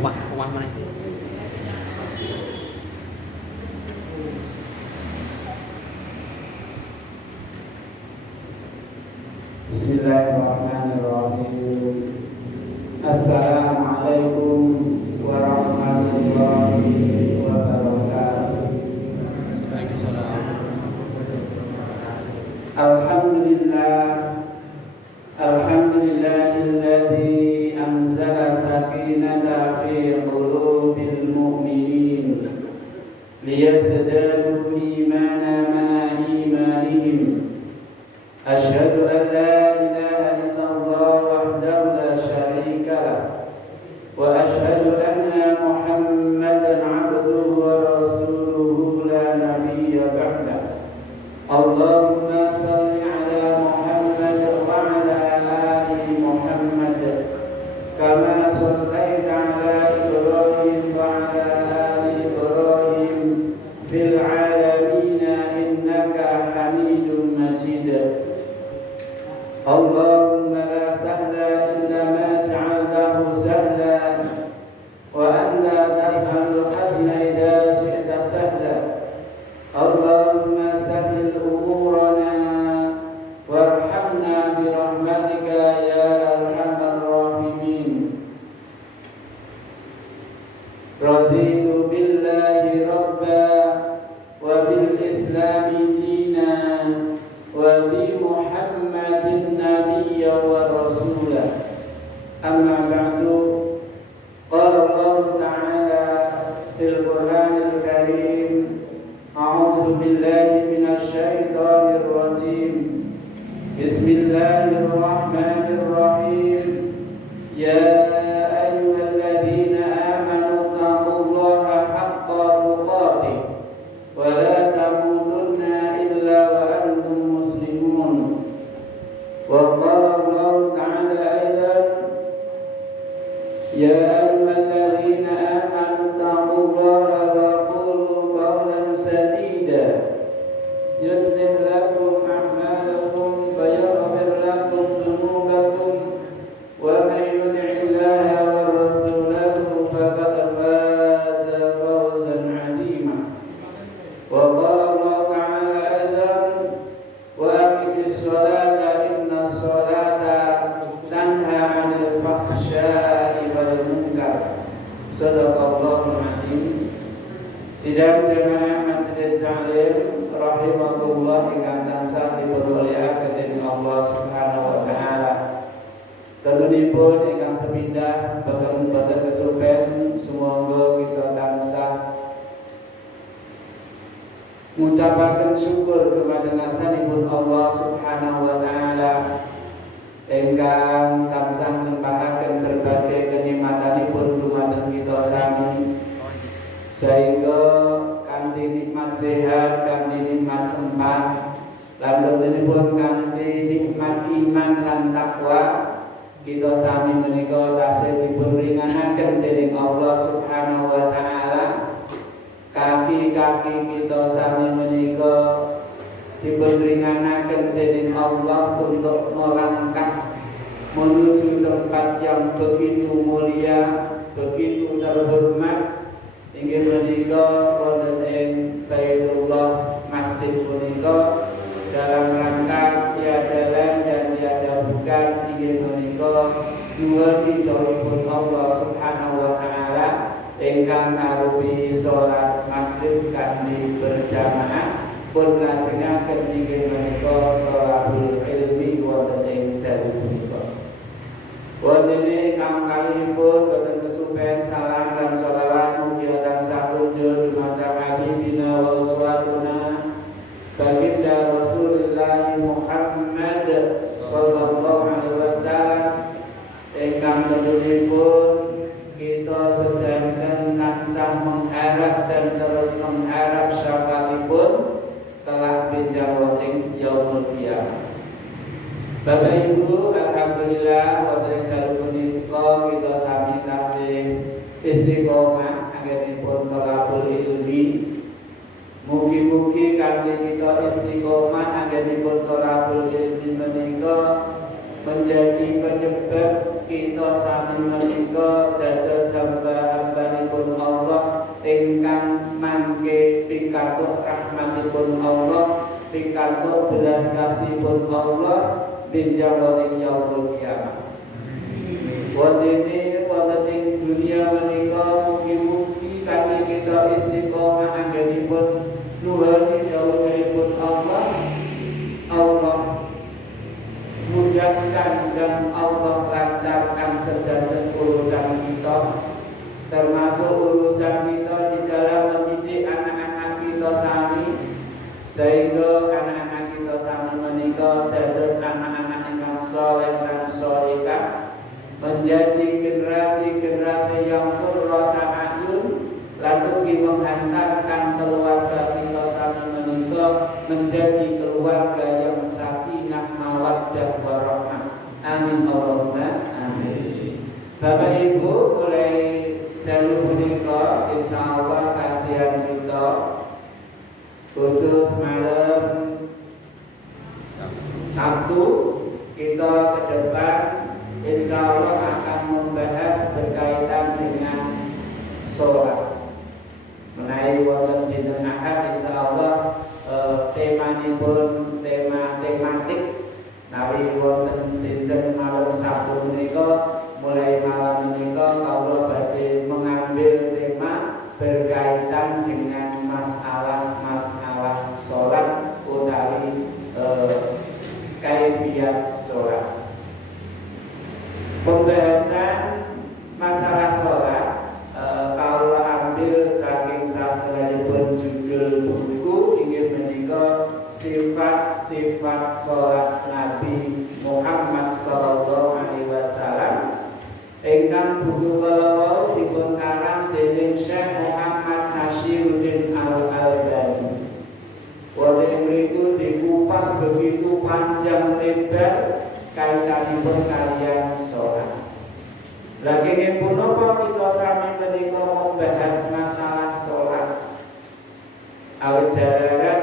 Omah mana? Bismillahirrahmanirrahim. Assalamualaikum warahmatullahi wabarakatuh. Waalaikumsalam. Alhamdulillahilladzi anzala sakinata fi qulubil mu'minin liyazdadu imanan ma'a imanihim. Asyhadu an la ilaha illallah wahdahu la syarika lah wa asyhadu anna Muhammadan 'abduhu wa rasuluhu la nabiyya ba'da. Allahumma shalli 'ala Muhammad wa 'ala ali Muhammad kama shallaita 'ala Ibrahim wa 'ala ali Ibrahim fil 'alamin innaka Hamidum Majid. Allahumma la sahla illa ma ja'altahu sahla wa anta tas'alul hasna idza syi'ta sahla. Allahumma sahhil umurana warhamna bi rahmatika ya arhamar rahimin. Raditu billahi rabba wa bil islami dina wa bi Muhammadin nabiyya wa rasula. Amma ba'du. Qala Allah ta'ala fil Qur'anil Karim, a'udzu billahi minasy syaithanir rajim. Bismillahirrahmanirrahim. Ya ayyuhalladzina amanu taqullaha haqqa tuqatih wa la tamutunna illa wa antum muslimun. Wa qala Allah ta'ala aidan, ya ayyuhalladzina amanu taqullaha wa qulu qawlan sadida yuslih lakum a'malakum wa yaghfir lakum dhunubakum wa man yuti'illaha wa rasulahu faqad faza fawzan 'azima. Wa qala Allah ta'ala aidan, wa aqimis sholata innas sholata tanha 'anil fakhsya'i wal munkar. Shadaqallahul 'azim. Sidang jamaah majelis taklim rahimakumullah ingkang tansah dipunmulyakaken dening Allah Subhanahu wa taala. Tentunipun ingkang sepindah boten kesupen sumangga kita tansah ngucapaken syukur dumateng ngarsanipun Allah Subhanahu wa taala ingkang tansah nempahaken berbagai kenikmatanipun dumateng kita sami, sehingga kanthi nikmat sehat, kanthi nikmat sempat, lan tentunipun kanthi nikmat iman lan takwa, kita sami menika tasih dipun ringanaken dening Allah Subhanahu wa taala. Kaki-kaki kita sami menika dipun ringanaken dening Allah untuk melangkah menuju tempat yang begitu mulia, begitu terhormat. Inggih menika wonten ing Baitullah, masjid punika dalam rangka tiada lain dan tiada bukan, inggih menika dua ridhoipun Allah Subhanahu wa taala ingkang arupi salat maghrib kanthi berjamaah pun lajengaken inggih menika thalabul ilmi wonten ing dalem punika. Wonten ingkang kalihipun boten kesupen salam dan shalawat mugi tansah kunjuk dumateng habibina wa uswatuna baginda Rasulullah Muhammad sallallahu alaihi wasallam ingkang tentunipun kita sedang tansah mengharap dan terus mengharap syafaatipun telah benjang ing yaumul qiyamah. Bapak Ibu, alhamdulillah wonten dalem punika kita sami tasih istiqomah anggenipun thalabul ilmi. Mugi-mugi kanthi kita istiqomah anggenipun thalabul ilmi menika menjadi penyebab kita sami menika dados hamba pikantuk belas kasihipun Allah benjang wonten yaumul kiamah. Wonten ing dunia menika mugi-mugi kanthi kita istiqomah anggenipun nuhuni dawuhipun Allah mudahkan dan Allah lancarkan sedaya urusan kita, termasuk urusan kita di dalam mendidik anak-anak kita sami, sehingga anak-anak kita sami menika dados anak-anak ingkang saleh dan salihah, menjadi generasi-generasi yang qurrata a'yun, lalu menghantarkan keluarga kita sami menika menjadi keluarga yang sakinah mawaddah warahmah. Amin Allahumma amin. Bapak Ibu, mulai dalu punika insyaallah kajian kita khusus malam Sabtu kita ke depan insyaallah akan membahas berkaitan dengan sholat. Menawi wonten dinten Ahad insyaallah temanipun tematik nawi wonten dinten malam Sabtu menika mulai malam menika kawula badhe mengambil tema berkaitan dengan masalah sholat utawi kaifiyat sholat. Pembahasan masalah sholat kawula ambil saking sastranipun judul buku inggih menika sifat-sifat sholat Nabi Muhammad sallallahu alaihi wasallam. Ingkang buku kala dipun karang dening Syekh Muhammad Nashiruddin Al-Albani. Wonten mriku dikupas begitu panjang lebar kaitanipun kaliyan sholat. Lagi ing punapa kita sami menika membahas masalah sholat. Awit jalaran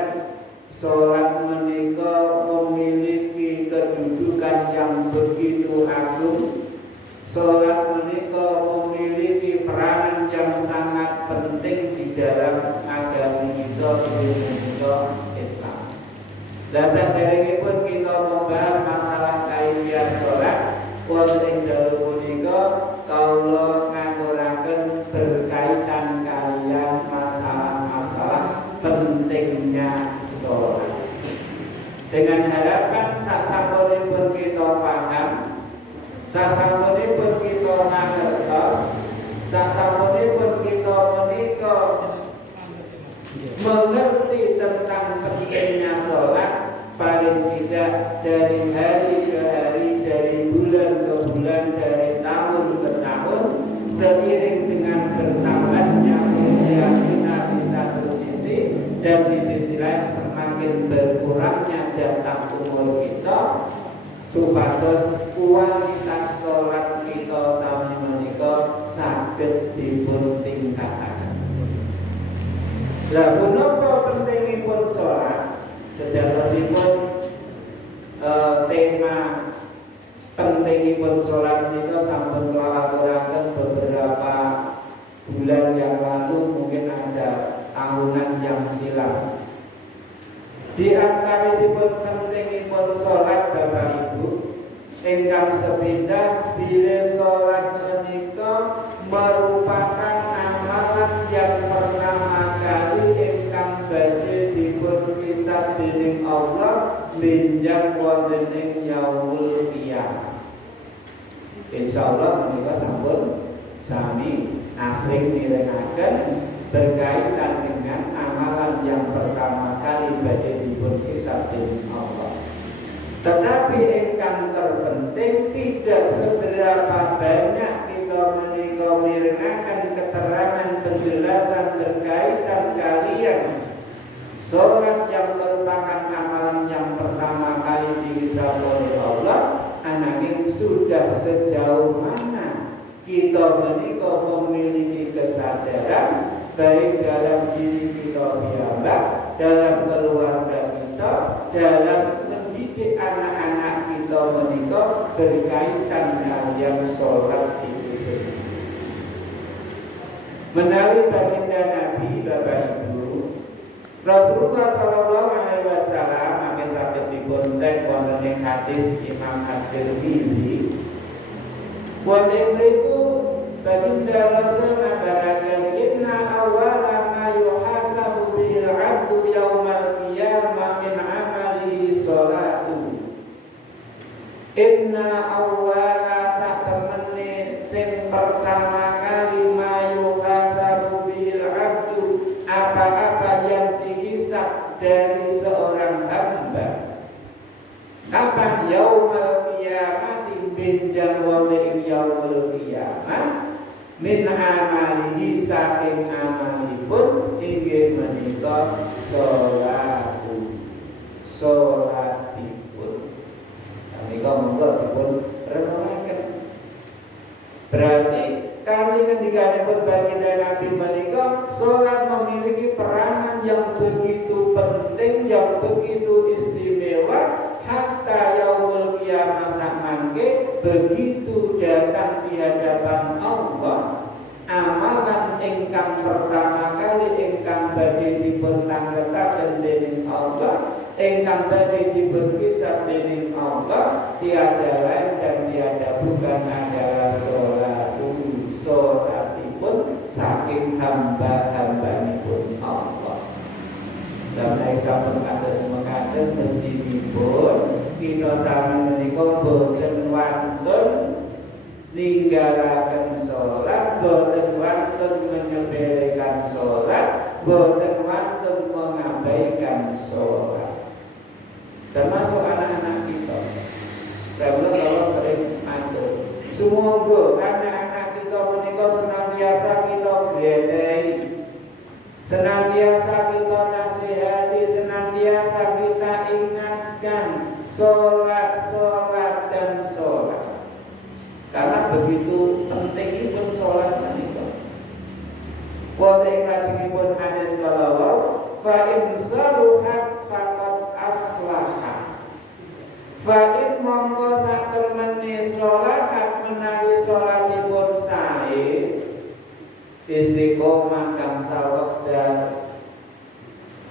sholat menika memiliki kedudukan yang begitu agung. Sholat menika memiliki peranan yang sangat penting di dalam agama kita Islam. Dasar derengipun kita membahas masalah kaifiyat sholat, wonten ing dalu punika kawula ngaturaken berkaitan kaliyan masalah-masalah pentingnya sholat. Dengan harapan sasampunipun kita paham, sasampunipun kita ngertos, sasampunipun kita menika mengerti tentang pentingnya sholat, paling tidak dari hari ke hari, dari bulan ke bulan, dari tahun ke tahun, seiring dengan bertambahnya usia kita di satu sisi, dan di sisi lain semakin berkurangnya jatah umur kita, supados kualitas sholat kita sami menika saged dipun tingkataken. Lah punapa pentingipun sholat? Sejatosipun tema pentingipun sholat menika sampun kula aturaken beberapa bulan yang lalu, mungkin ada tahunan yang silam. Di antawisipun pentingipun sholat Bapak Ibu ingkang sepindah bila sholat menika merupakan amalan yang pertama kali ingkang badhe dipun kisah dening Allah benjang wonten ing yaumul qiyamah. Insyaallah menika sampun sami asring mirengaken berkaitan dengan amalan yang pertama kali badhe dipun kisah dening Allah. Tetapi ingkang terpenting tidak seberapa banyak kita menika mirengaken keterangan penjelasan berkaitan kalian sholat yang merupakan amalan yang pertama kali dikisah oleh Allah, ananging sudah sejauh mana kita menika memiliki kesadaran baik dalam diri kita piyambak, dalam keluarga kita, dalam mendidik anak-anak kita menika berkaitan kalian sholat itu sendiri. Menawi baginda Nabi Bapak Ibu Rasulullah sallallahu alaihi wasallam ame saged dipun cek wonten ing hadis Imam At-Tirmidzi. Wonten mriku baginda Rasul ngabaraken inna awwala ma yuhasabu bihil 'abdu yaumal qiyamah min 'amalihi sholatu. Inna awwala satemene sing pertama kali ma yuhasabu bihil 'abdu apa-apa yang dihisab dari seorang hamba. Kapan yaumul qiyamah benjang wonten yaumul qiyamah min amalihi saking amalipun inggih menika salatipun. Menika monggo dipun renungaken. Berarti kami ngendikanipun baginda Nabi menika salat memiliki peranan yang begitu penting, yang begitu istimewa. Hatta yaumul qiyamah samangke begitu datang di hadapan Allah amalan ingkang pertama kali ingkang badhe dipun tanggetaken dening Allah, ingkang badhe dipun hisab dening Allah, tiada lain dan tiada bukan adalah salatipun saking hamba-hambanipun Allah. Dan sampun kados mekaten mesti dipun kita sami menika boten wantun ninggalaken salat, boten wantun menyepelekan salat, boten wantun mengabaikan salat. Termasuk anak-anak kita. Kalau sering matur, sumangga anak-anak kita menika senantiasa kita gledehi, senantiasa kita nasihati, senantiasa kita ingatkan sholat dan sholat. Karena begitu pentingipun sholat menika. Wonten ing lajengipun hadis kalawau fa in saluhat faqad aflaha. Fa in mongko sak temene sholat menawi sholatipun sae istiqomah gangsal wekdal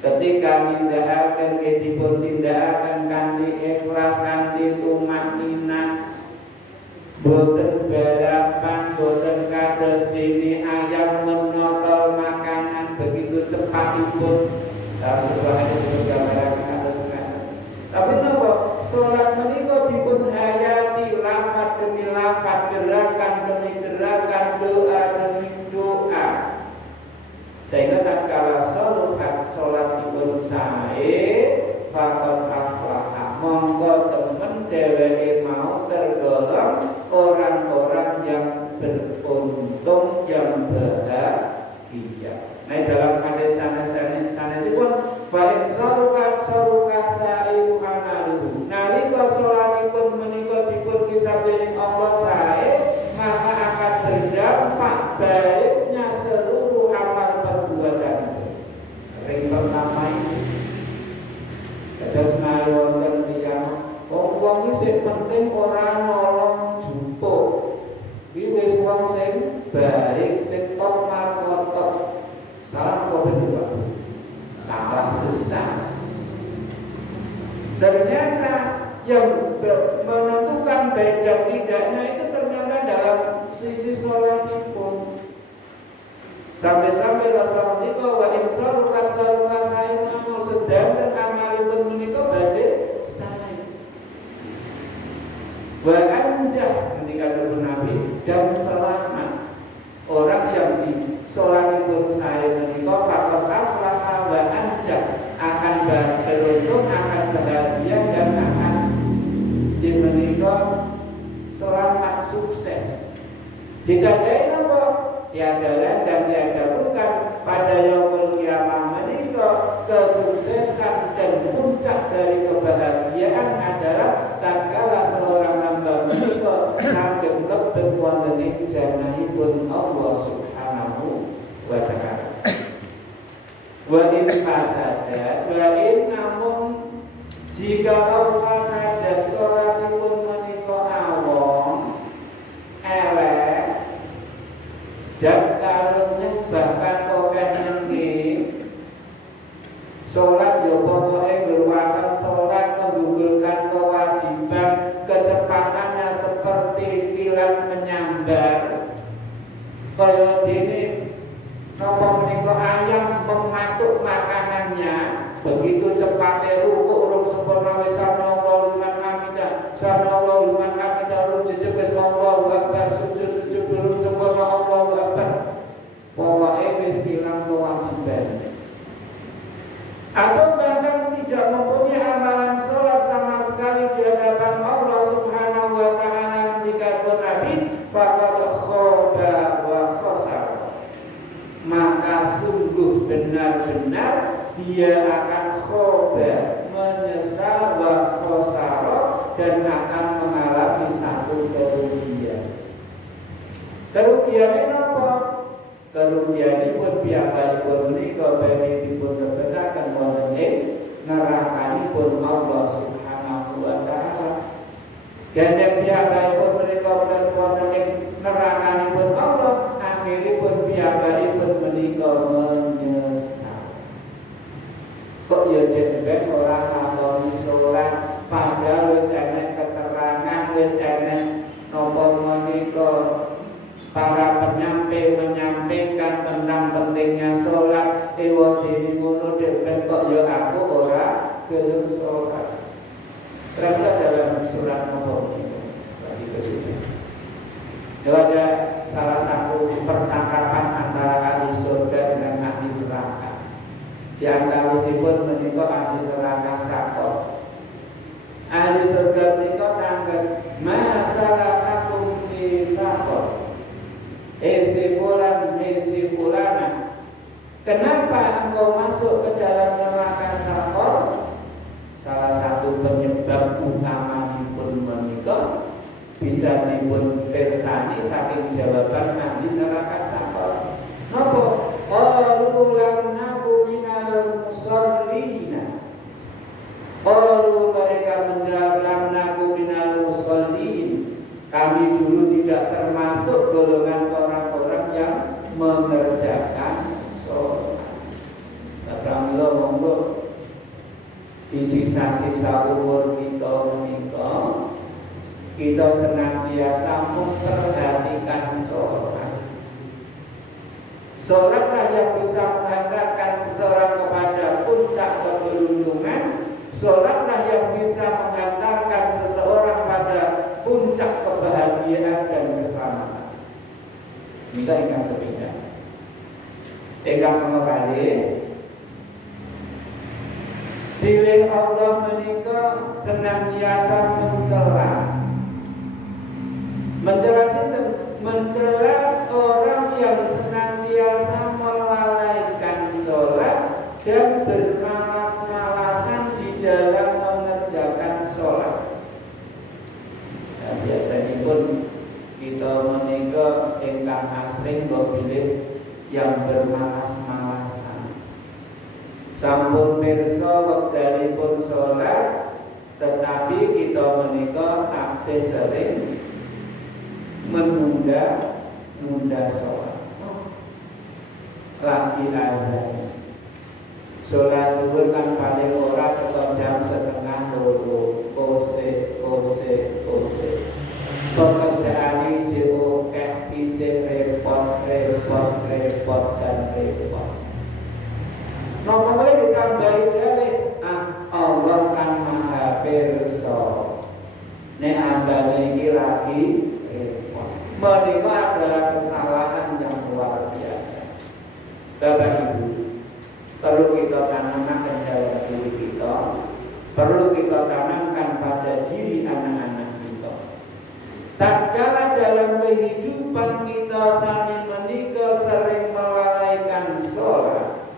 ketika nindakaken dipun tindakaken kanthi ikhlas kanthi tumakninah boten balapan boten kados dene ayam menotol makanan begitu cepatipun sebagainya dipun gambaraken kados menawi. Tapi napa salat menika dipun hayati lafaz demi lafaz, gerakan demi gerakan, doa demi doa. Sehingga tatkala salat dipun sae faqad aflaha, monggo temen dheweke mau tergolong orang-orang yang beruntung, yang bahagia. Nah dalam hadis sanesipun paling sarukat sa'iru amaluhu. Nalika salatipun menika dipun hisab dening Allah sae, maka akan berdampak baiknya seluruh amal perbuatan. Ring pertama ini kados mawon tiyang wong sing penting ora nolong jupuk. Iki wis wong sing baik, sing top markotot. Salah apa betul? Salah besar. Ternyata yang menentukan baik dan tidaknya itu ternyata dalam sisi sholat itu. Sampai-sampai Rasulullah menika wa in sarukat sayin amal sedang amalipun menika badhe sae. Wa anjah ketika Nabi dan selamat orang yang di sholatipun sae menika faqad aflaha wa anjah, akan beruntung, akan bahagia dan akan menika selamat sukses. Ditandai napa? Tiada lain dan tiada bukan pada yaumul qiyamah menika kesuksesan dan puncak dari kebahagiaan adalah tatkala seorang hamba menika saged mlebet wonten ing janahipun Allah Subhanahu wa ta'ala. Wa in fasadat wa in namun jika fasadat salatipun menika awon elek dan kalau nyebabkan okeh nengi Kaya dene napa menika ayam mematuk makanannya, begitu cepatnya rukuk urung sempurna wis Allahu liman hamidah, Allahu liman hamidah urung jejeg wis Allahu akbar, sujud urung sempurna Allahu akbar. Pokoke wis ilang kewajiban. Atau bahkan tidak mempunyai amalan sholat sama sekali di hadapan Allah Subhanahu wa Ta'ala ketika Nabi faqad khaba wa khasar, maka sungguh benar-benar dia akan khoba, menyesal, wa khasara, dan akan mengalami satu kerugian. Kerugiannya apa? Kerugianipun piyambakipun menika badhe dipun lebetaken wonten ing nerakanipun Allah Subhanahu wa Ta'ala. Dene piyambakipun menika wonten ing nerakanipun Allah, akhiripun piyambakipun menika menyesal. Kok ya dene ora lakoni salat, padahal wis enek keterangan, wis enek napa menika para penyampai menyampaikan tentang pentingnya sholat. Ewa dini ngono deben kok ya aku ora gelem sholat. Ternyata dalam surat nomor ini bagi kesini ada salah satu percakapan antara ahli surga dengan ahli neraka. Di antara sipun menika ahli neraka sakot. Ahli surga menika tangga masalahkum fi sakot. Si fulana, kenapa engkau masuk ke dalam neraka sakor? Salah satu penyebab utama pun menika bisa dipun pirsani saking jawaban ahli neraka sakor. Napa? Qalu lam naku minal musallina. Qalu mereka menjawab lam naku minal musallin. Kami dulu tidak termasuk golongan orang-orang yang mengerjakan sholat. Pramila monggo disisa-sisa umur kita menika kita senantiasa memperhatikan sholat. Sholatlah yang bisa menghantarkan seseorang kepada puncak keberuntungan. Sholatlah yang bisa menghantarkan seseorang pada puncak kebahagiaan dan keselamatan. Mika ingkang sepindah. Ingkang mengkali pilih Allah menika senantiasa mencela orang yang senantiasa melalaikan sholat dan bermalas-malasan di dalam mengerjakan sholat. Biasanya pun kita menika ingkang asring pilih yang bermalas-malasan. Sampun pirsa wektalipun sholat, tetapi kita menika taksih sering menunda sholat. Lagi ada sholat duhur kan paling ora tetap jam 1:30. Kose. Pekerjaan ini akeh isih repot. Napa boleh ditambahi dhewe? Allah kan Maha Pirsa. Nek ambane iki lagi repot. Menika adalah kesalahan yang luar biasa. Bapak Ibu, perlu kita tanamkan dalam diri kita, perlu kita tanamkan pada diri anak-anak kita. Tatkala dalam kehidupan kita sami menika sering melalaikan sholat,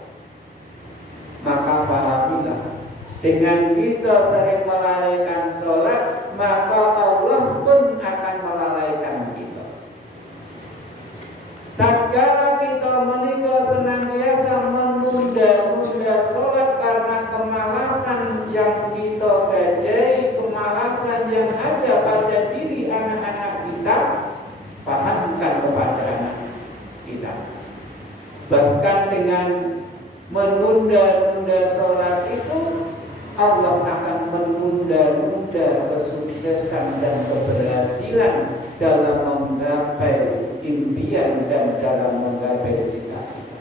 maka pahamilah, dengan kita sering melalaikan sholat, maka Allah pun akan melalaikan kita. Tatkala kita menika senantiasa menunda sholat karena kemalasan yang kita gadai, kemalasan yang ada pada diri anak-anak kita, pahamkan kepada anak kita. Bahkan dengan menunda-nunda sholat itu, Allah akan menunda-nunda kesuksesan dan keberhasilan dalam menggapai impian dan dalam menggapai cita-cita.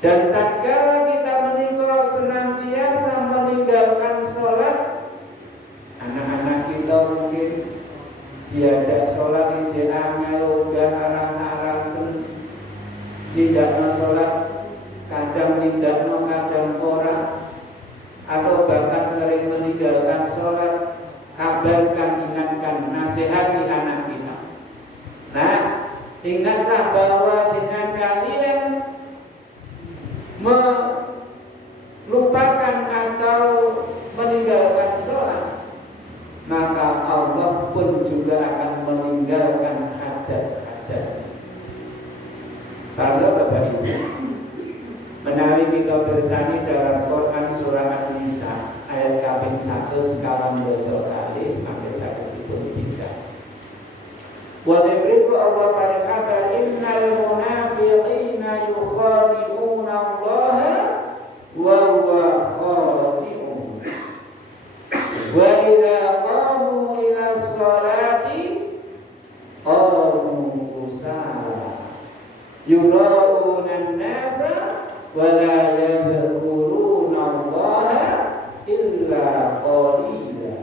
Dan tatkala kita menikah senantiasa meninggalkan sholat, anak-anak kita mungkin diajak sholat di angel uga rasa-rasen, tidak sholat, kadang tidak kadang ora, atau bahkan sering meninggalkan sholat. Kabarkan, ingatkan, nasihati anak kita. Nah, ingatlah bahwa dengan kalian melupakan atau meninggalkan sholat, maka Allah pun juga akan meninggalkan hajat-hajat. Para Bapak Ibu, menawi kita bersani dalam Quran surah An-Nisa ayat kaping 1 sekawan dosa kali sampai sakit pun tidak. Wa yuriku Allah pada kabar innal munafiqina yukhadi'una Allah wa huwa khadi'un. Wa idza qamu ila sholati qamu kusala yura'una an-nasa wa la yadhkuruna Allah illa qalila.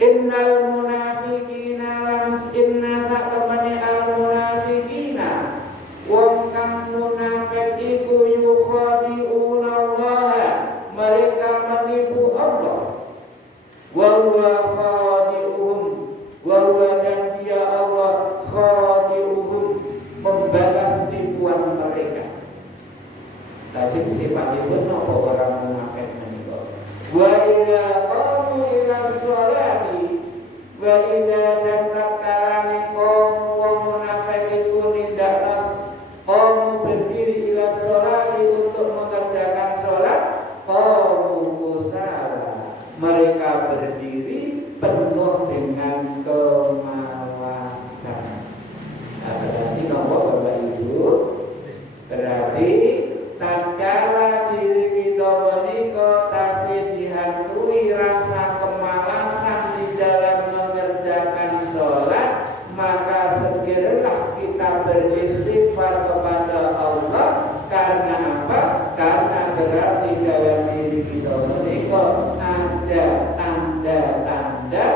Innal munafiqina inna sa'tamani al munafiqina wong kang munafik iku yukhadi'una Allah, mereka menipu Allah. Wa huwa khadi'uhum, wa huwa dan dia Allah khadi'uhum, membalas tipuan mereka. Lajeng sifatipun napa orang munafik menika? Wa idza qamu ila sholati wa idza dan tatkala wong munafik iku nindak qamu berdiri ila sholati untuk mengerjakan sholat, qamu kusala, mereka berdiri penuh dengan kemalasan. Nah, berarti napa Bapak Ibu? Berarti tatkala diri kita menika tasih dihantui rasa kemalasan di dalam mengerjakan sholat, maka segeralah kita beristighfar kepada Allah. Karena apa? Karena berarti dalam diri kita menika ada tanda-tanda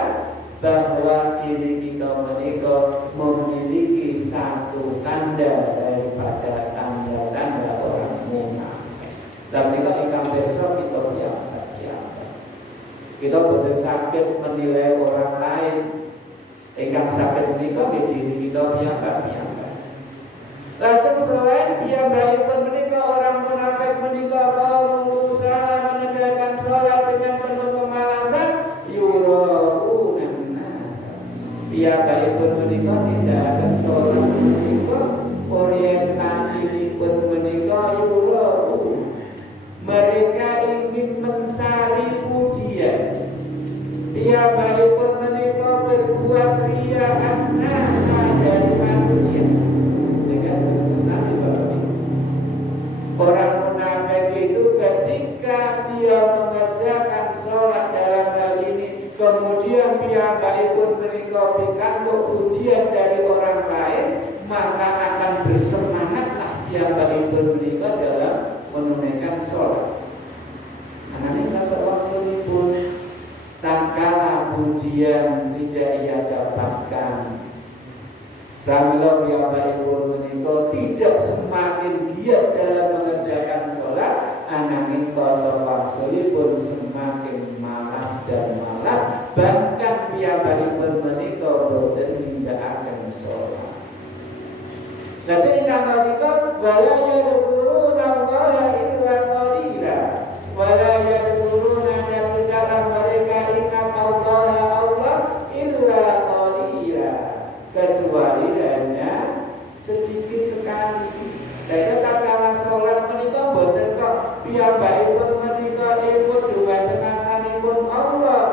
bahwa diri kita menika memiliki satu tanda daripada tanda-tanda orang munafik. Tapi kalau ingkang pirsa kita piyambak. Kita boten saged menilai orang lain. Ingkang saged menika nggih diri kita piyambak. Lajeng selain piyambakipun menika orang munafik menika kaum usaha menegakkan salat dengan penuh kemalasan, yura'una an-nas. Piyambakipun menika tidak akan salat menika orientasinipun menika yura'una. Mereka ingin mencari pujian. Piyambakipun menika berbuat riya'an nasa dari manusia. Orang munafik itu ketika dia mengerjakan sholat dalam hal ini, kemudian piyambakipun menika pikantuk pujian dari orang lain, maka akan bersemangatlah piyambakipun menika dalam menunaikan sholat. Anane kasawangsipun tatkala pujian tidak ia dapatkan, pramila piyambakipun menika tidak semakin giat dalam mengerjakan sholat, ananging kasawangsipun semakin malas dan malas, bahkan piyambakipun menika boten nindakaken sholat. Lajeng ingkang menika wala yadhkuruna Allah illa qalila, wala yadhkuruna dan tidaklah mereka ingat Allah illa qalila, kecuali hanya sedikit sekali. Dan tatkala sholat menika boten kok piyambakipun menika ikut dhumateng sanipun Allah.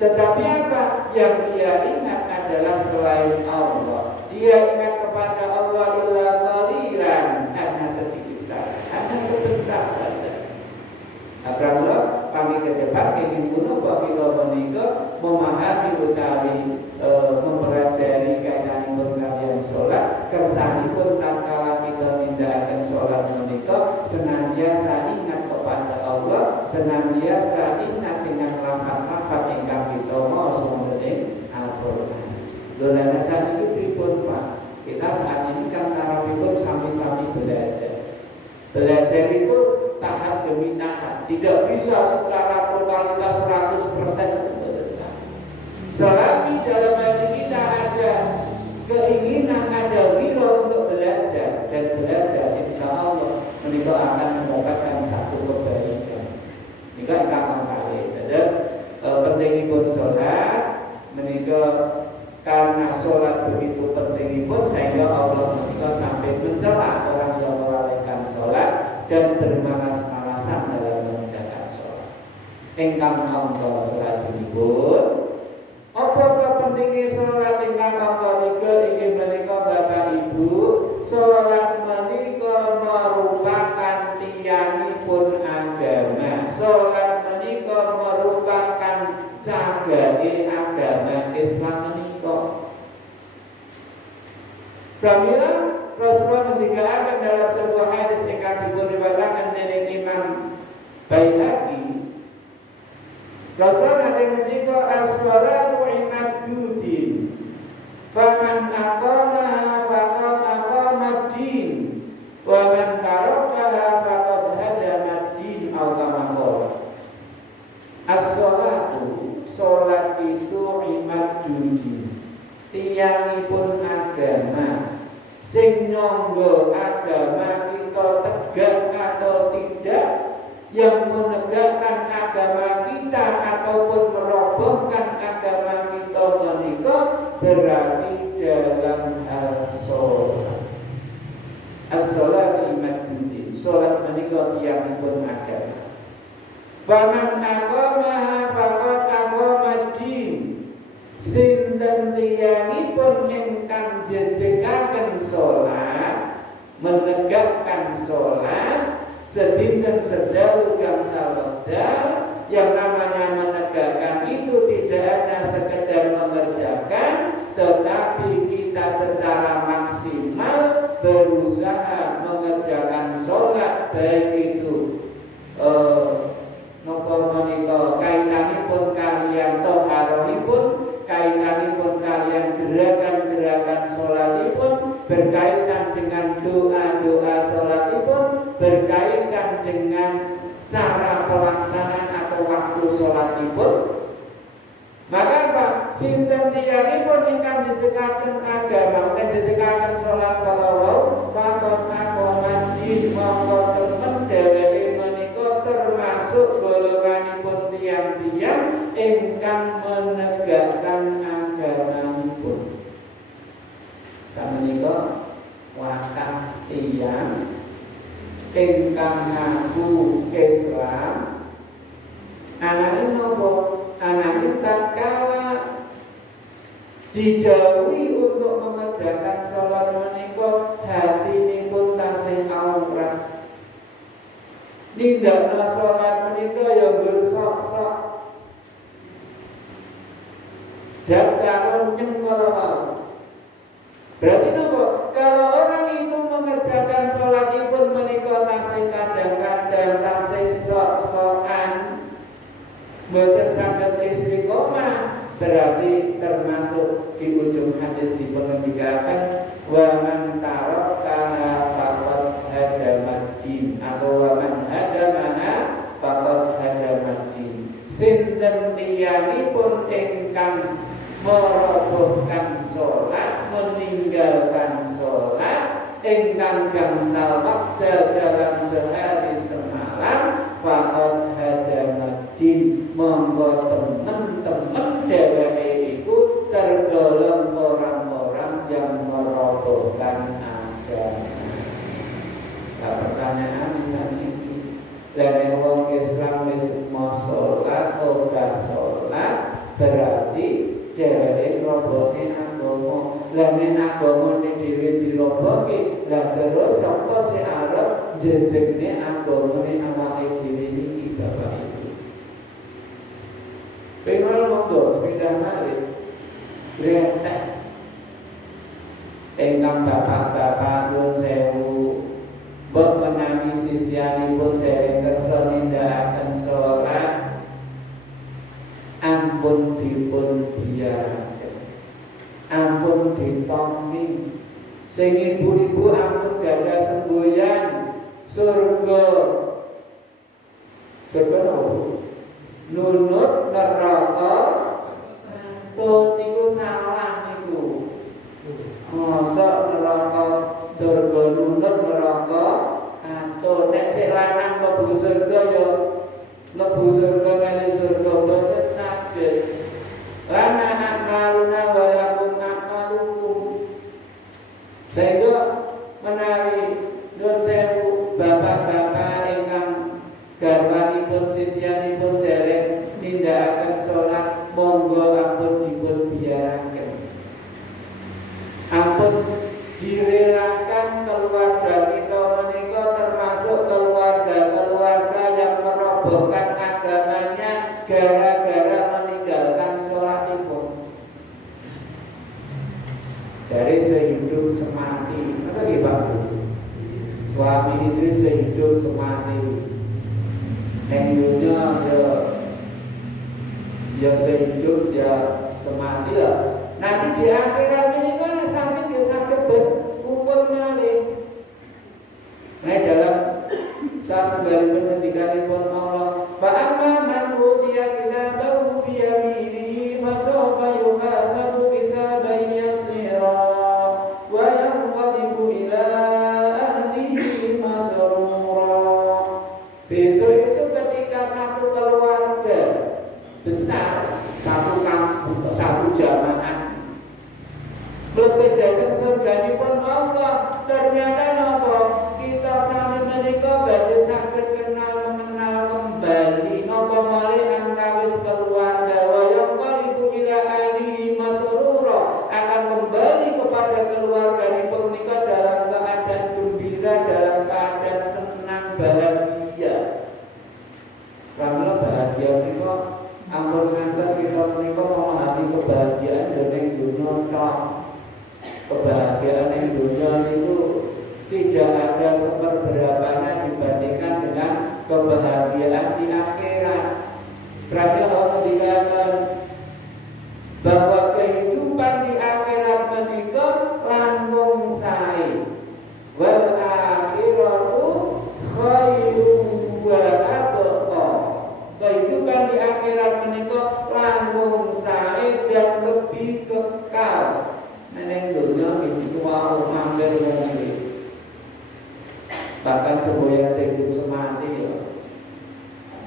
Tetapi apa yang dia ingat adalah selain Allah. Dia ingat kepada Allah illa qalilan, hanya sedikit saja, hanya sebentar saja. Apabila kami ke depan ingin punapa kita menika memahami utawi mempelajari kaitanipun kaliyan salat, kersanipun tatkala kita nindakaken salat menika senantiasa ingat kepada Allah, senantiasa ingat dengan lafaz-lafaz ingkang kita maos wonten Al-Qur'an. Lho lan sakniki pripun Pak? Kita saat ini kan tarafipun sami-sami belajar. Belajar itu tahap demi tahap, tidak bisa secara totalitas 100%. Selagi dalam hati kita ada keinginan, ada wiro untuk belajar dan belajar, insya Allah menikah akan mendapatkan satu kebaikan. Menikah akan kali. Terus pentingipun sholat menikah karena sholat begitu pentingipun sehingga Allah menikah sampai mencela orang yang melalaikan sholat dan bermalas-malasan dalam mengerjakan sholat. Engkang angka selajengipun. Apa pentingnya sholat ingkang angka 3 inggih menika Bapak Ibu? Sholat menika merupakan tiangipun agama. Sholat menika merupakan cagake agama Islam menika. Pramila Rasulullah ngendikaaken dalam sebuah hadis ingkang dipun riwayataken dening Imam Baihaqi. Rasulullah ngendika as-shalatu imaduddin faman aqamaha faqad aqama ad-din wa man tarakaha faqad hadama ad-din aw kama qala. As-shalatu, salat itu imaduddin, tiangipun agama. Sing nyangga agama kita tegak atau tidak, yang menegakkan agama kita ataupun merobohkan agama kita menika berarti dalam hal sholat. As-sholat imaduddin, sholat menika tiyangipun agama. Faman aqamaha faqad aqama ad-din, sinten tiyangipun ingkang jejekaken sholat, menegakkan sholat, sedinten sedalu gangsal wekdal. Yang namanya menegakkan itu tidak hanya sekedar mengerjakan, tetapi kita secara maksimal berusaha mengerjakan sholat, baik itu napa menika kaitanipun kaliyan thaharahipun, kaitanipun kaliyan gerakan-gerakan sholatipun, berkaitan dengan doa-doa sholatipun, berkaitan dengan cara pelaksanaan atau waktu sholatipun. Maka Pak, sinten tiyangipun ingkang jejekaken agama, ingkang jejekaken sholat kalawau, fakon akomadi mongko temen dheweke menika termasuk golonganipun tiyang-tiyang ingkang menegakkan agamanipun. Samenika wakah tiyang ingkang ngaku Islam, anane napa? Anane tatkala didhawuhi untuk mengerjakan sholat menika hatinipun tasih aurat. Nindakna sholat menika ya bersok-sok. Dan kalau nyengkol. Berarti napa? Kalau orang itu mengerjakan sholatipun menika tasih kadang-kadang tasih sok-sokan, mboten saged istiqomah, berarti termasuk di ujung hadis dipengendikaken wa man tarakaha faqad hadamat din, atau wa man hadamaha faqad hadamat din. Sinten tiyangipun ingkang merobohkan sholat, meninggalkan sholat ingkang gangsal wekdal dalam sehari semalam, faqad hadamat din, monggo temen-temen dheweke iku tergolong orang-orang yang merobohkan agama. Nah, pertanyaan misalnya ini, lha wong Islam wis mau sholat, ora sholat, berarti dheweke ngrobohke agama. Lah nek agamane dhewe dirobohke, lah terus sapa sing arep jejegne agamane awake dhewe iki Bapak Ibu. Pengen monggo sepeda malih. Gretek. Ingkang bapak-bapak nyuwun sewu, mbok menawi sisyanipun dereng kersa nindakaken salat, ampun dipun biyaraken, ampun ditompi. Sing ibu-ibu ampun gadah semboyan surga. Surga nopo? Nunut neraka. Tuh niku salah niku. Masa neraka surga nunut neraka. Tuh nek sik lanang mlebu surga ya mlebu surga nang surga boten saged. Lana amaluna walakum amalukum. Sehingga menawi nyuwun sewu bapak-bapak ingkang garwanipun sisyanipun dereng nindakaken salat, monggo ampun dipun biyaraken. Ampun direlakan keluarga kita menika termasuk keluarga-keluarga yang merobohkan agamanya gara-gara meninggalkan salatipun. Dari sehidup semati, apa nggih Pak? Suami istri sehidup semati. Ning dunya ya sehidup ya semati lah. Nanti di akhirat ini kan sakit ya sakit berkumpul malih. Nah dalam sasunggalipun ngendikanipun Allah, fa amma man utiya kitabahu bi yaminihi fa sawfa yuhasabu hisaban yasira wa yanqalibu ila ahlihi masrura. Besok itu ketika satu keluarga besar, satu kampung, satu jamaah mlebu dhateng surganipun Allah, ternyata napa kita sami menika badhe saged mengenal kembali napa malih antawis keluarga wa yanqalibu ila ahlihi masrura, akan kembali kepada keluarganipun menika dalam keadaan gembira, dalam keadaan senang bahagia. Karena bahagia menika ampun ngantos kita menika memahami kebahagiaan dening dunya tok. Kebahagiaan yang dunia itu tidak ada seperberapanya dibandingkan dengan kebahagiaan di akhirat. Berarti Allah dikatakan bahwa kehidupan di akhirat menika langkung sae. Wal akhiratu khairun wa abqa. Kehidupan di akhirat menika langkung sae dan lebih kekal. Neng dunia itu wow mampir ngombe. Bahkan semboyan sehidup semati ya.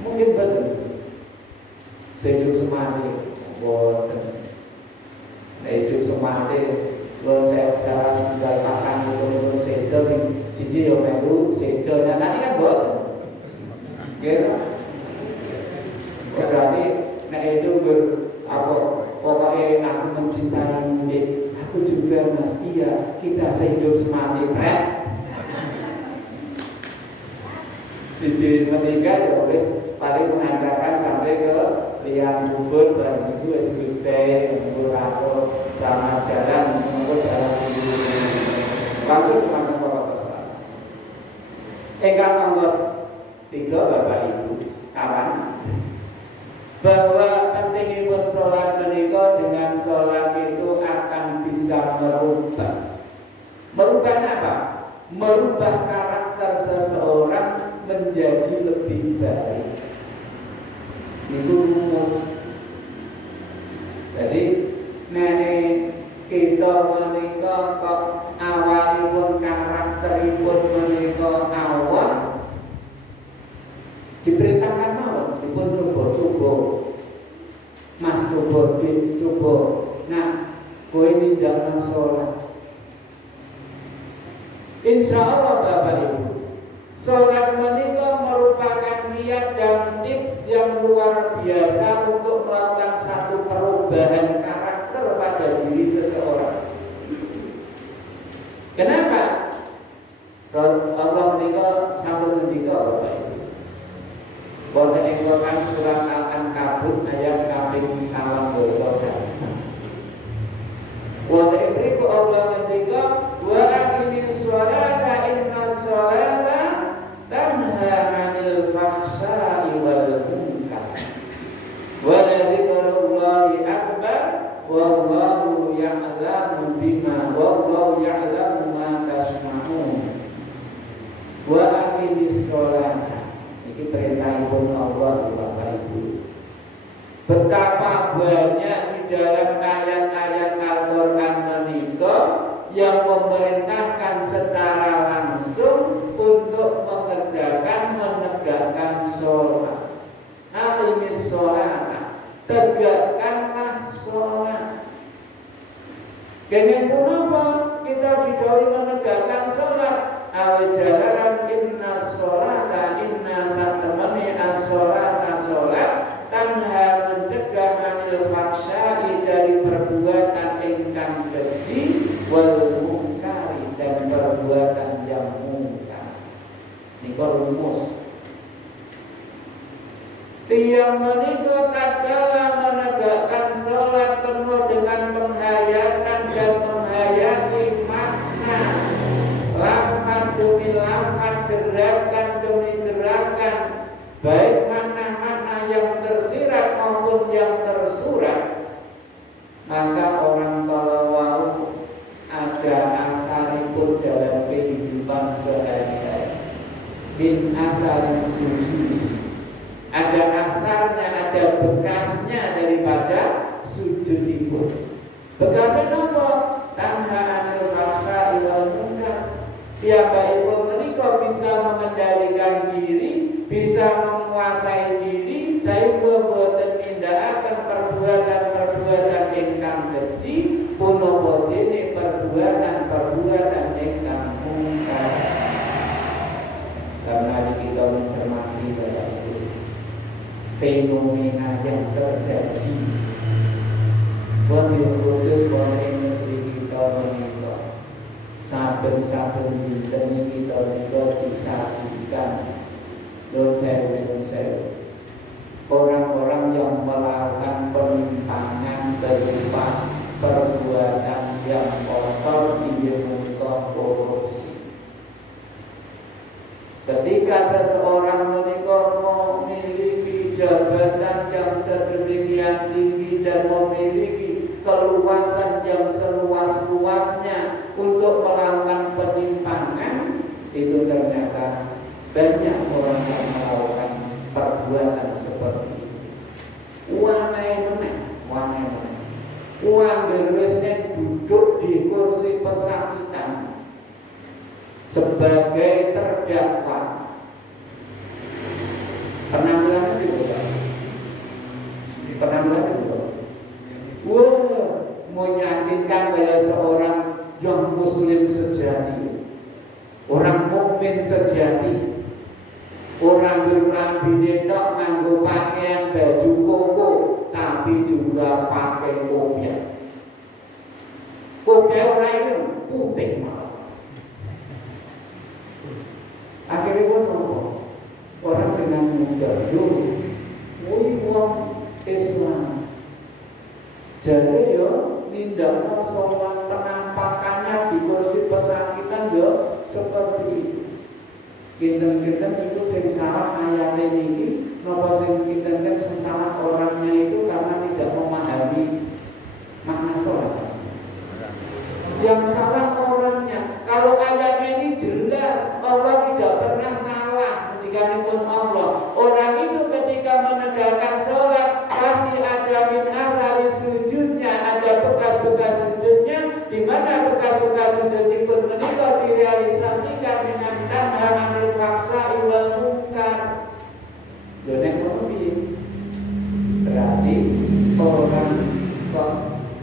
Mungkin betul. Sehidup semati boten. Nah hidup semati kalau saya tinggal pasang itu sedo siji yo melu sedo. Nah nanti kan boten. Gitu. Berarti nek itu apa pokoknya aku mencintaimu deh. Aku juga mas, iya kita sehidup semati rek. Siji meninggal ya wis paling mengantarkan sampai ke liang kubur bareng itu wis gede ngumpul rapor sama jalan menunggu jalan sendiri. Langsung kemana Bapak Ustaz? Engkau mongos 3 Bapak Ibu kawan bahwa pentingipun sholat menika dengan sholat itu akan bisa merubah apa? Merubah karakter seseorang menjadi lebih baik. Itu rumus. Jadi nenek kita menika kok awalipun karakteripun menika awal diperintahkan mawon dipun coba mas coba nah kowe nindakno salat. Insya Allah Bapak Ibu, salat menika merupakan niat dan tips yang luar biasa untuk melakukan satu perubahan karakter pada diri seseorang. Kenapa? Allah menika sampun ngendika Bapak Ibu. Wonten ing Quran surat Al-Ankabut Ankabut ayat kaping 9 wa ta'rifu Allah ngendika wa aqimis sholata innas sholata tanha 'anil fahsya'i wal munkar wa la dzikrullahi akbar wallahu ya'lamu ma tasma'un wa aqimis sholata. Ini perintahipun Allah Bapak Ibu. Betapa banyak di dalam ayat-ayat Al-Quran menika yang memerintahkan secara langsung untuk mengerjakan, menegakkan sholat. Aqimis sholat, tegakkanlah sholat. Kene punapa kita didhawuhi menegakkan sholat? Awal jalaran inna sholata inna satamani as-sholata sholat tanha mencegah anil fahsya'i dari perbuatan ingkang keji wal munkari dan perbuatan yang mungkar. Nika rumus. Tiang menika tatkala menegakkan sholat penuh dengan penghayatan dan menghayati makna, lafaz demi lafaz, gerakan demi gerakan, baik makna-makna yang tersirat maupun yang tersurat, maka orang kalau ada asaripun dalam kehidupan sehari-hari. Bin asar sujud, ada asarnya, ada bekasnya daripada sujud itu. Bekasnya apa? Tanha anil fahsya'i wal munkar. Piyambakipun menika bisa mengendalikan diri, bisa menguasai diri, sehingga boten nindakaken perbuatan-perbuatan ingkang keji, punapa dene perbuatan-perbuatan ingkang mungkar. Karena kita mencermati fenomena yang terjadi, wabil khusus wonten negeri kita menika. Saben-saben dinten kita menika disajikan nun sewu orang-orang yang melakukan penyimpangan berupa perbuatan yang kotor, inggih menika korupsi. Ketika seseorang menika memiliki jabatan yang sedemikian tinggi dan memiliki keluasan yang seluas-luasnya untuk melakukan penyimpangan, itu ternyata banyak orang yang melakukan perbuatan seperti itu. Wanai meneh. Uang berwesnya duduk di kursi pesakitan sebagai terdakwa. Penampilannya juga. Meyakinkan kayak seorang yang muslim sejati, orang mukmin sejati, orang bernabi tok nganggo pakaian baju koko, tapi juga pakai kopiah. Kopiah orang itu putih malah. Akhirnya pun orang dengan mudah wong Islam. Jadi nindakno sholat penampakannya di kursi pesakitan seperti itu. Kinten-kinten itu sing salah ayatnya ini, napa sing kinten sing salah orangnya itu karena tidak memahami makna sholat. Yang salah orangnya. Kalau ayatnya ini jelas, Allah tidak pernah salah ketika pun Allah. Orang itu ketika menegakkan sholat pasti ada min asari sujudnya, ada bekas-bekas sujudnya, di mana bekas-bekas sujud itu menikah direalisasikan dengan tanha anil fahsya'i wal munkar. Donek mobil. Berarti orang kok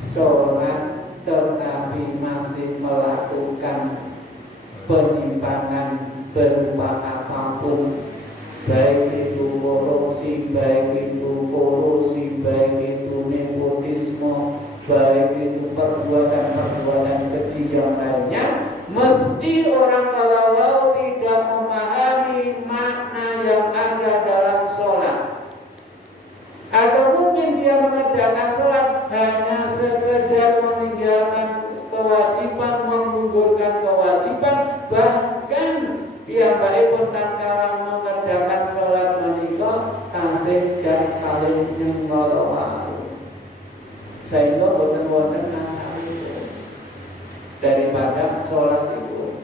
sholat tetapi masih melakukan penyimpangan berupa apapun, baik itu korupsi, baik itu kolusi, baik itu nepotisme, baik itu perbuatan-perbuatan keji yang lainnya, mesti orang kalau tidak memahami makna yang ada dalam sholat, atau menggugurkan kewajiban, bahkan piyambakipun tatkala mengerjakan sholat menika tasih dan paling nyengkala wae. Sehingga boten-boten asalipun daripada sholat itu.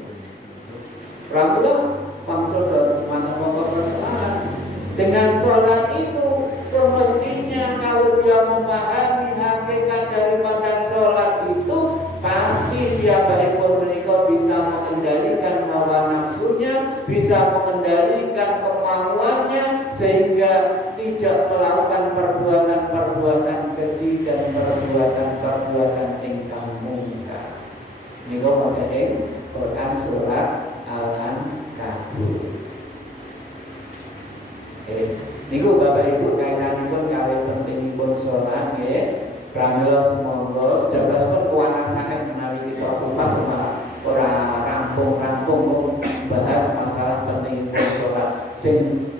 Pramila maksud mana pokok persoalan dengan sholat itu semestinya kalau dia memahami hakikat daripada sholat itu pasti dia baik-baik menika bisa mengendalikan hawa nafsunya, bisa mengendalikan kemauannya sehingga tidak melakukan perbuatan-perbuatan keji dan perbuatan-perbuatan ingkang mungkar. Niku wonten Quran surat Al-Ankabut. Niku Bapak Ibu kaitanipun kalih pentingipun sholat nggih. Pramila sumangga sedados pun kuwanasaken menawi kita kupas ora rampung-rampung bahas masalah pentingipun sholat. Sing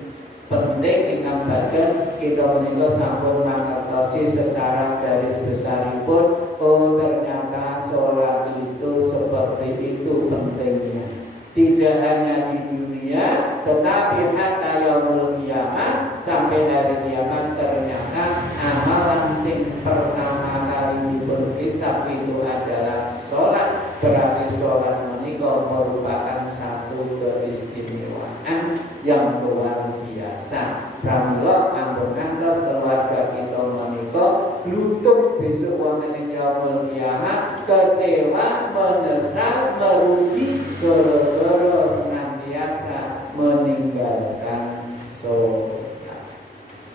penting ingkang bagian kita menika sampun mangertosi secara garis besaripun oh ternyata sholat itu seperti itu pentingnya. Tidak hanya di dunia, tetapi hatta yaumul kiamat, sampai hari kiamat ternyata amalan sing pertama kali diberhisab itu adalah sholat. Berarti sholat menika merupakan satu keistimewaan yang luar biasa. Pramila ampun ngantos keluarga kita menika glutung besok wonten ing yaumul kiamat, kecewa, menyesal, merugi gara-gara senantiasa meninggalkan sholat.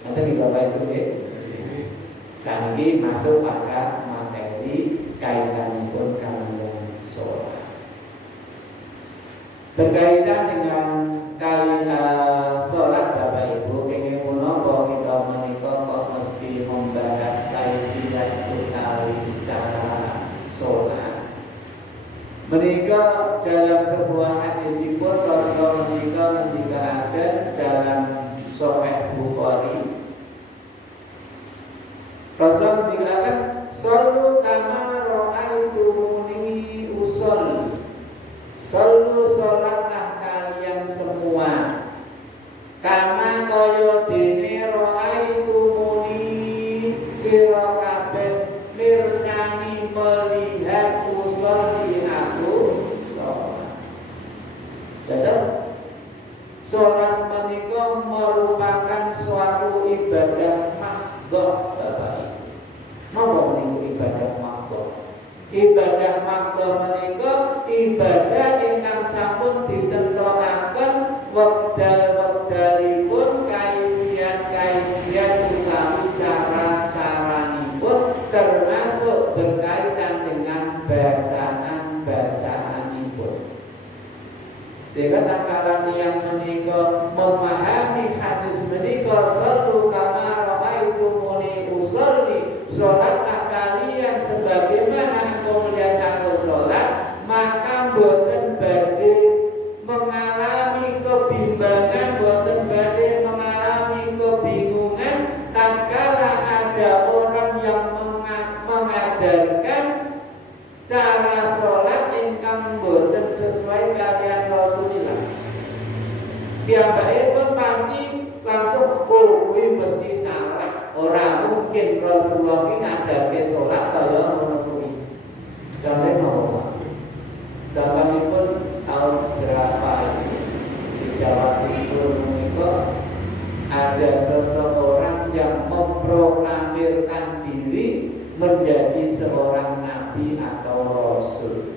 Nanti di Bapak Ibu saniki masuk pada materi kaitanipun kalian sholat. Berkaitan dengan sholat Bapak Ibu, kenging punapa kita menika kok mesti membahas kaifiyat utawi cara sholat. Menika dalam sebuah hadisipun Rasulullah menika ngendikaken dalam Sahih Bukhari. Rasul ngendikaken sallu kama ra'aitumuni usolli. Sallu salatlah kalian semua kama kaya dene ra'aitumuni sira kabeh mirsani melihat usolli aku salat. Dados salat menika merupakan suatu ibadah mahdhah Bapak Ibu. Napa menika ibadah mahdhah? Ibadah mahdhah menika ibadah ingkang sampun ditentokaken wekdal-wekdalipun kaifiyat utawi cara-caranipun termasuk berkaitan dengan bacaan-bacaanipun. Sehingga tatkala tiyang menika memahami hadis menika sallu kama ra'aitumuni usolli, salatlah kalian sebagaimana engkau melihat aku salat, maka boten badhe mengalami kebimbangan, boten badhe mengalami kebingungan tatkala ada orang yang mengajarkan cara sholat ingkang boten sesuai kalian Rasulullah. Piyambakipun pasti langsung kuwi mesti salah. Ora mungkin Rasulullah iki ngajarke sholat kaya ngono kuwi. Contoh mawon. Zamanipun tahun berapa ini di Jawa Timur menika ada seseorang yang memproklamirkan diri menjadi seorang nabi atau rasul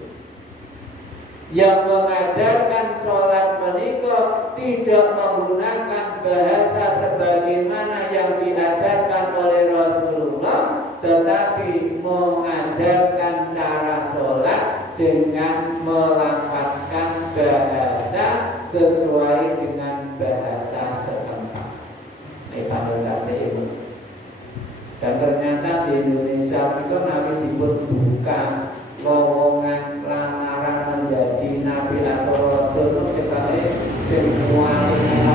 yang mengajarkan sholat menika tidak menggunakan bahasa sebagaimana yang diajarkan oleh Rasulullah, tetapi mengajarkan cara sholat dengan melafadzkan bahasa sesuai dengan bahasa setempat. Dan ternyata di Indonesia itu nabi dibuka lowongan lamaran menjadi nabi atau rasul itu kita semua akeh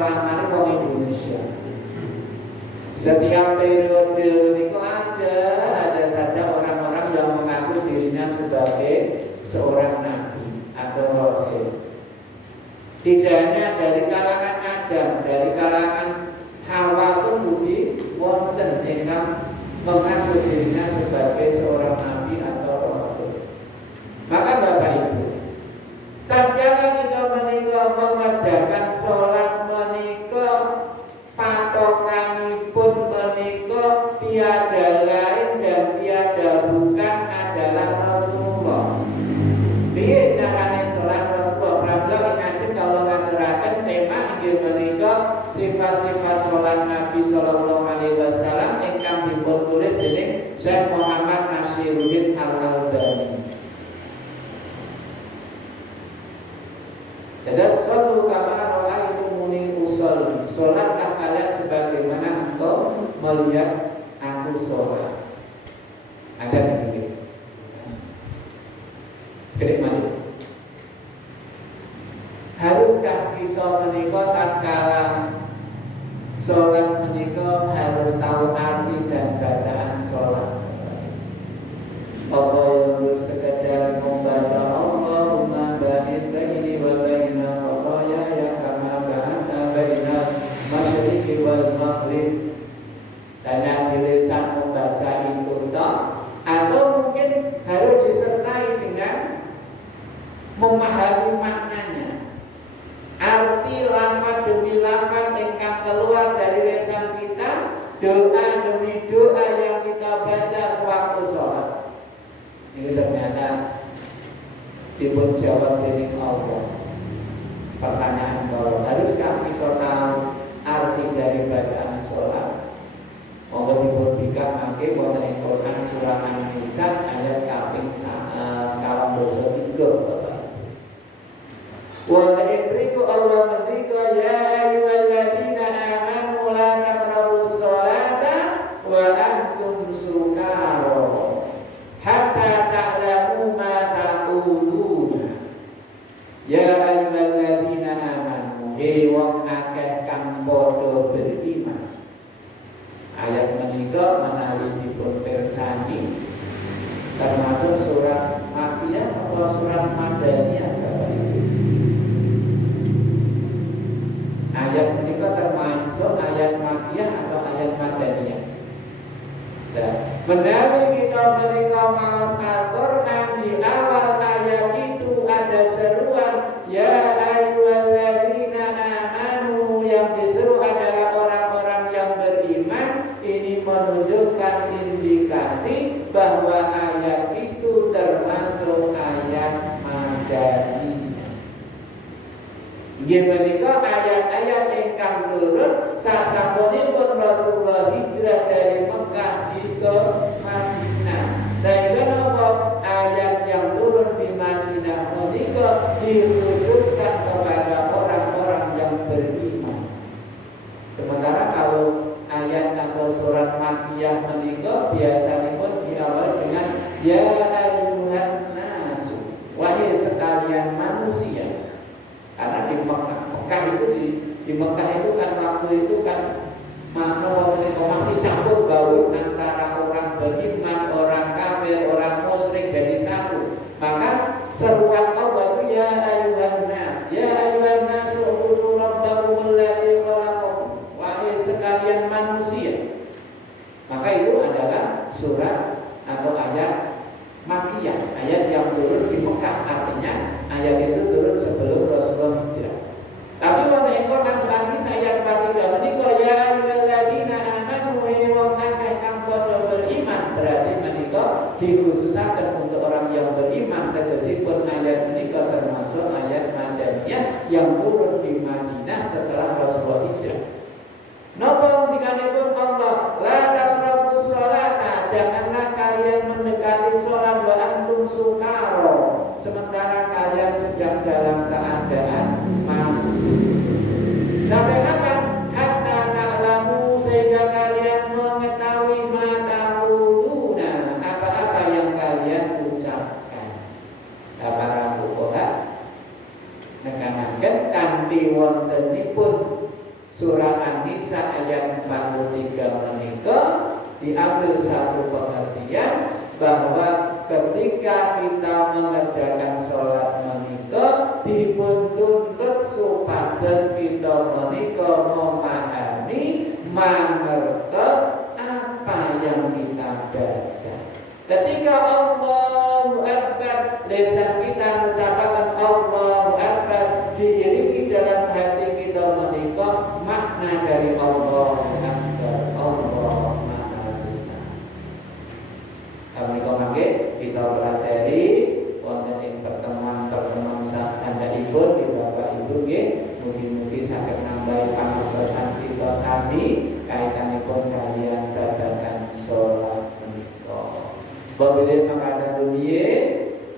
lamar wong Indonesia. Setiap periode niku sebagai seorang nabi atau rasul. Tidak hanya dari kalangan Adam, dari kalangan Hawa pun budi wonten ingkang mengaku dirinya sebagai seorang nabi atau rasul. Maka Bapak Ibu, tatkala kita menika mengerjakan sholat menika patokanipun menika tiada lain dan tiada bukan adalah Rasulullah. Piye carane sholat Rasulullah? Pramila ngajeng kawula ngaturaken tema inggih menika sifat-sifat sholat Nabi sallallahu alaihi wasallam ingkang dipun tulis dening Syekh Muhammad Nasiruddin Al-Albani. Jadi sholat kama ra'aitumuni usolli. Sholatlah kalian sebagaimana engkau melihat aku sholat. Ada begini. Sedikit maju. Haruskah kita menika tatkala sholat menika harus tahu arti dan bacaan sholat? Apa yang sekedar membaca Allahumma ba'id baini wa baina khataya kama ba'adta baina masyriqi wal maghrib, hanya di lisan membaca itu toh, atau mungkin harus disertai dengan memahami maknanya, arti lafaz demi lafaz ingkang keluar dari lisan kita, doa demi doa yang kita baca sewaktu sholat. Ini ternyata dipun jawab dening Allah. Pertanyaan bahwa haruskah kita tahu arti dari bacaan sholat? Monggo dipun bikak mangke wonten ing Quran surah An-Nisa ayat kaping 93. Wa ta'rifu Allah madzika ya ayyuhalladzina amanu la taqrabus sholata wa antum sukara hatta ta'lamu ma taquluna. Ya ayyuhalladzina amanu, he wong akeh kang padha beriman. Ayat menika menawi dipun pirsani termasuk surat Makkiyah atau surat Madaniyah. Ayat menika termasuk ayat Makkiyah atau ayat Madaniyah. Nah, menawi kita menika maos Al-Qur'an, di awal ayat itu ada seruan ya ayyuhalladzina amanu, yang diseru adalah orang-orang yang beriman. Ini menunjukkan indikasi bahwa ayat itu termasuk ayat Madaniyah. Inggih menika ayat-ayat ingkang turun sasampunipun Rasulullah hijrah dari Mekah ke Madinah. Sehingga napa ayat yang turun di Madinah menika dikhususkan kepada orang-orang yang beriman. Sementara kalau ayat atau surat Makkiyah menika biasanya pun diawali dengan ya ayyuhan nasu, wahai sekalian manusia. Karena di Mekah itu di Mekah itu kan waktu itu kan waktu itu masih campur baur antara orang beriman, orang kafir, orang musyrik jadi satu. Maka seruan Allah itu ya ayyuhan nas, ya ayyuhan nas ubudu rabbakum alladzi khalaqakum, wahai sekalian manusia. Maka itu adalah surat atau ayat Makkiyah, ayat yang turun di Mekah. Artinya ayat itu turun sebelum Rasulullah hijrah. Tapi wonten ing Quran surat ayat 43 menika ya ayyuhalladzina amanu wa akeh kang padha beriman, berarti menika dikhususaken untuk orang yang beriman. Tegesipun ayat menika termasuk ayat Madaniyah yang turun di Madinah setelah Rasulullah hijrah. Napa ngendikanipun Allah, la taqrabus sholata, janganlah kalian mendekati sholat wa antum sukara, sementara kalian sedang dalam keadaan mabuk. Sampai kapan? Hatta ta'lamu, sehingga kalian mengetahui ma taquluna, apa-apa yang kalian ucapkan. Para fuqaha nekanaken kanthi wontenipun surah An-Nisa ayat 43 menika diambil satu pengertian bahwa ketika kita mengerjakan sholat menika dipun tuntut supados kita menika memahami mangertos apa yang kita baca. Ketika Allahu Akbar, lisan kita mengucapkan Allahu Akbar, diiringi dalam hati kita menika makna dari Allahu Akbar, Allah Maha Besar. Menika mangke kita pelajari wonten ing pertemuan-pertemuan sandhaipun di Bapak Ibu nggih, mugi-mugi saged nambahi pangertosan kita sami kaitanipun kalian babagan salat menika. Wabillahi makanan dunia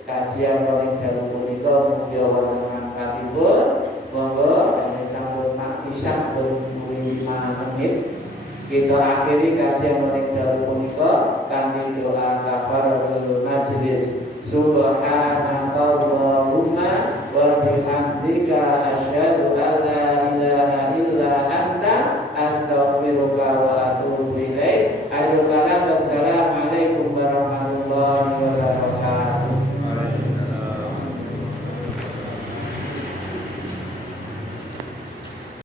kajian paling dalam punika mugi wonten manfaatipun. Monggo kami sampun makisah berlima menit. Kita akhiri kajian paling dalam punika kanthi doa kafaratul majlis. Subhanakallahumma wa bihamdika